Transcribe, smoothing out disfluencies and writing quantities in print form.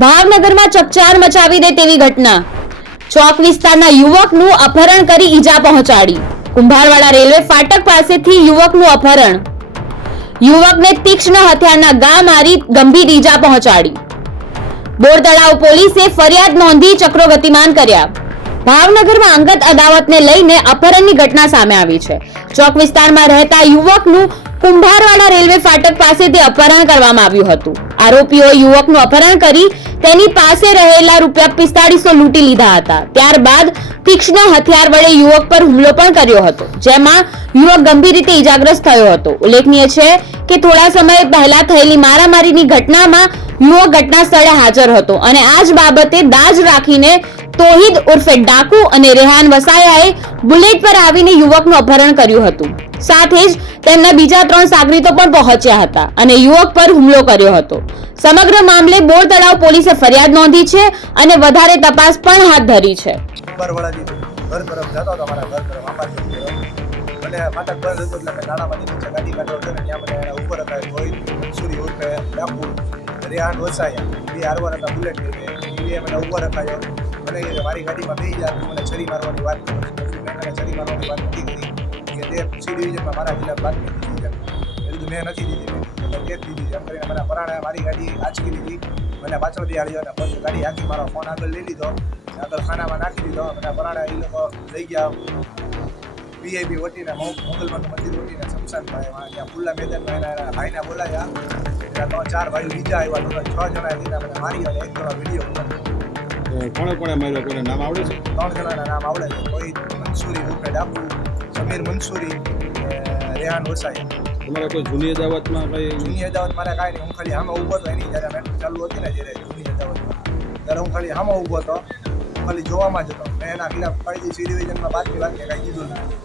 ભાવનગરમાં ચકચાર મચાવી દે તેવી ઘટના. ચોક વિસ્તારના યુવકનું અપહરણ કરી ઈજા પહોંચાડી. કુંભારવાડા રેલવે ફાટક પાસેથી યુવકનું અપહરણ. યુવકને તીક્ષ્ણ હથિયારના ઘા મારી ગંભીર ઈજા પહોંચાડી. બોરતળાવ પોલીસે ફરિયાદ નોંધી ચક્રો ગતિમાન કર્યા. ભાવનગરમાં અંગત અદાવતને લઈને અપહરણની ઘટના સામે આવી છે. ચોક વિસ્તારમાં રહેતા યુવકનું કુંભારવાડા રેલવે ફાટક પાસેથી અપહરણ કરવામાં આવ્યું હતું. આરોપીઓએ યુવકનું અપહરણ કરી તેની પાસે રહેલા ₹4500 લૂંટી લીધા હતા. ત્યારબાદ તીક્ષ્ણ હથિયાર વડે યુવક પર હુમલો પણ કર્યો હતો, જેમાં યુવક ગંભીર રીતે ઈજાગ્રસ્ત થયો હતો. ઉલ્લેખનીય છે કે થોડા સમય પહેલા થયેલી મારામારીની ઘટનામાં યુવક ઘટના સ્થળે હાજર હતો અને આ જ બાબતે દાજ રાખીને તોહિદ ઉર્ફે ડાકુ અને રેહાન વસાયાએ બુલેટ પર આવીને યુવકનું અપહરણ કર્યું હતું. સાથે જ તેમના બીજા 3 સાગરીતો પણ પહોંચ્યા હતા અને યુવક પર હુમલો કર્યો હતો. સમગ્ર મામલે બોરતળાવ પોલીસે ફરિયાદ નોંધી છે અને વધારે તપાસ પણ હાથ ધરી છે. ઘર તરફ જતો હતો, મારા ઘર તરફ આંબા મને ફાટક બંધ હતું એટલે નાણામાંથી નીચે ગાડી કાઢો હતો ને ત્યાં મને એના ઉપર હતા મંસૂરી ઉર્ફે ડાકુ, રેહાન વસાયા એ હારવાર હતા બુલેટ લઈને એ મને ઉપર રખાયો. મને મારી ગાડીમાં બેસી જાય મને છરી મારવાની વાત કરી. મેં મને છરી મારવાની વાત નથી કરી કે તે સી ડિવિઝનમાં મારા ખિલાફ બાતમી દીધી છે. એ બધું મેં નથી દીધી, મેં કેસ દીધી. એમ કરીને મને પરાણે મારી ગાડી આંચકી લીધી, મને પાછળથી હાલી અને પછી ગાડી આંકી મારો ફોન આગળ લઈ લીધો, આગળ ખાનામાં નાખી દીધો. મને પરાણે એ લોકો લઈ ગયા VIP વટીને મોગલમાનું મંદિર વટીને શમશાનમાં ત્યાં ખુલ્લા મેદાનમાં એના ભાઈને બોલાયા. ત્યાં 3-4 ભાઈઓ બીજા આવ્યા, ટોટલ 6 જણા દીધા મને મારી અને 1 જણો વિડીયો કોણે કોણે માર્યો, કોઈને નામ આવડે છે? 3 જણાના નામ આવડે છે. કોઈ મંસૂરી ઉર્ફે ડાકુ, સમીર મંસૂરી, રેહાન વસાયા. તમારે કોઈ જૂની અદાવતમાં કઈ? જૂની અદાવત મારે કાંઈ નહીં. હું ખાલી સામે ઊભો હતો એની જ્યારે મેટ્રો ચાલુ હતી ને જ્યારે જૂની અદાવતમાં, ત્યારે હું ખાલી સામે ઊભો હતો, હું ખાલી જોવામાં જ હતો. મેં એના ખિલાફ કાયદી સી ડિવિઝનમાં બાતમી કાંઈ કીધું નથી.